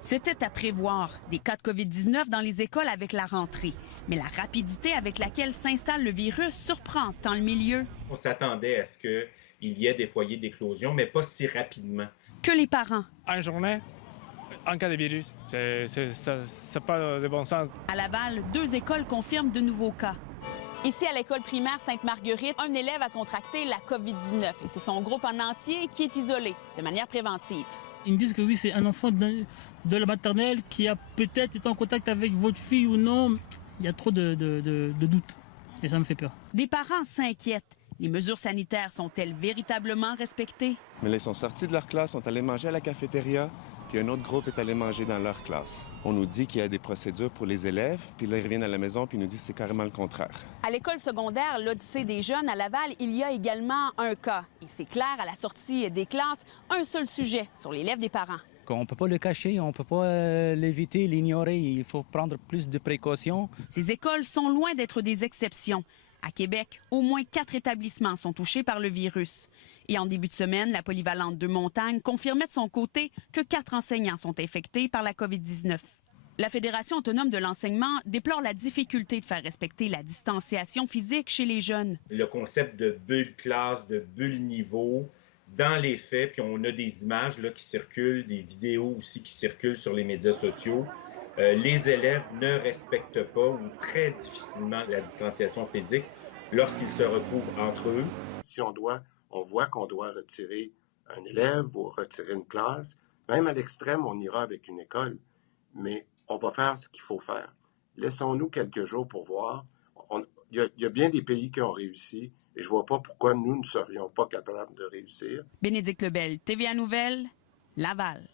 C'était à prévoir, des cas de COVID-19 dans les écoles avec la rentrée. Mais la rapidité avec laquelle s'installe le virus surprend tant le milieu. On s'attendait à ce qu'il y ait des foyers d'éclosion, mais pas si rapidement. Que les parents. En journée, en cas de virus, c'est pas de bon sens. À Laval, 2 écoles confirment de nouveaux cas. Ici, à l'école primaire Sainte-Marguerite, un élève a contracté la COVID-19 et c'est son groupe en entier qui est isolé de manière préventive. Ils me disent que oui, c'est un enfant de la maternelle qui a peut-être été en contact avec votre fille ou non. Il y a trop de doutes et ça me fait peur. Des parents s'inquiètent. Les mesures sanitaires sont-elles véritablement respectées? Mais là, ils sont sortis de leur classe, sont allés manger à la cafétéria, puis un autre groupe est allé manger dans leur classe. On nous dit qu'il y a des procédures pour les élèves, puis là, ils reviennent à la maison, puis ils nous disent que c'est carrément le contraire. À l'école secondaire l'Odyssée des jeunes à Laval, il y a également un cas. Et c'est clair, à la sortie des classes, un seul sujet sur les lèvres des parents. On ne peut pas le cacher, on ne peut pas l'éviter, l'ignorer. Il faut prendre plus de précautions. Ces écoles sont loin d'être des exceptions. À Québec, au moins 4 établissements sont touchés par le virus. Et en début de semaine, la polyvalente de Montagne confirmait de son côté que 4 enseignants sont infectés par la COVID-19. La Fédération autonome de l'enseignement déplore la difficulté de faire respecter la distanciation physique chez les jeunes. Le concept de bulle classe, de bulle niveau, dans les faits, puis on a des images là, qui circulent, des vidéos aussi qui circulent sur les médias sociaux. Les élèves ne respectent pas ou très difficilement la distanciation physique lorsqu'ils se retrouvent entre eux. Si on voit qu'on doit retirer un élève ou retirer une classe, même à l'extrême, on ira avec une école, mais on va faire ce qu'il faut faire. Laissons-nous quelques jours pour voir. Il y a bien des pays qui ont réussi et je ne vois pas pourquoi nous ne serions pas capables de réussir. Bénédicte Lebel, TVA Nouvelles, Laval.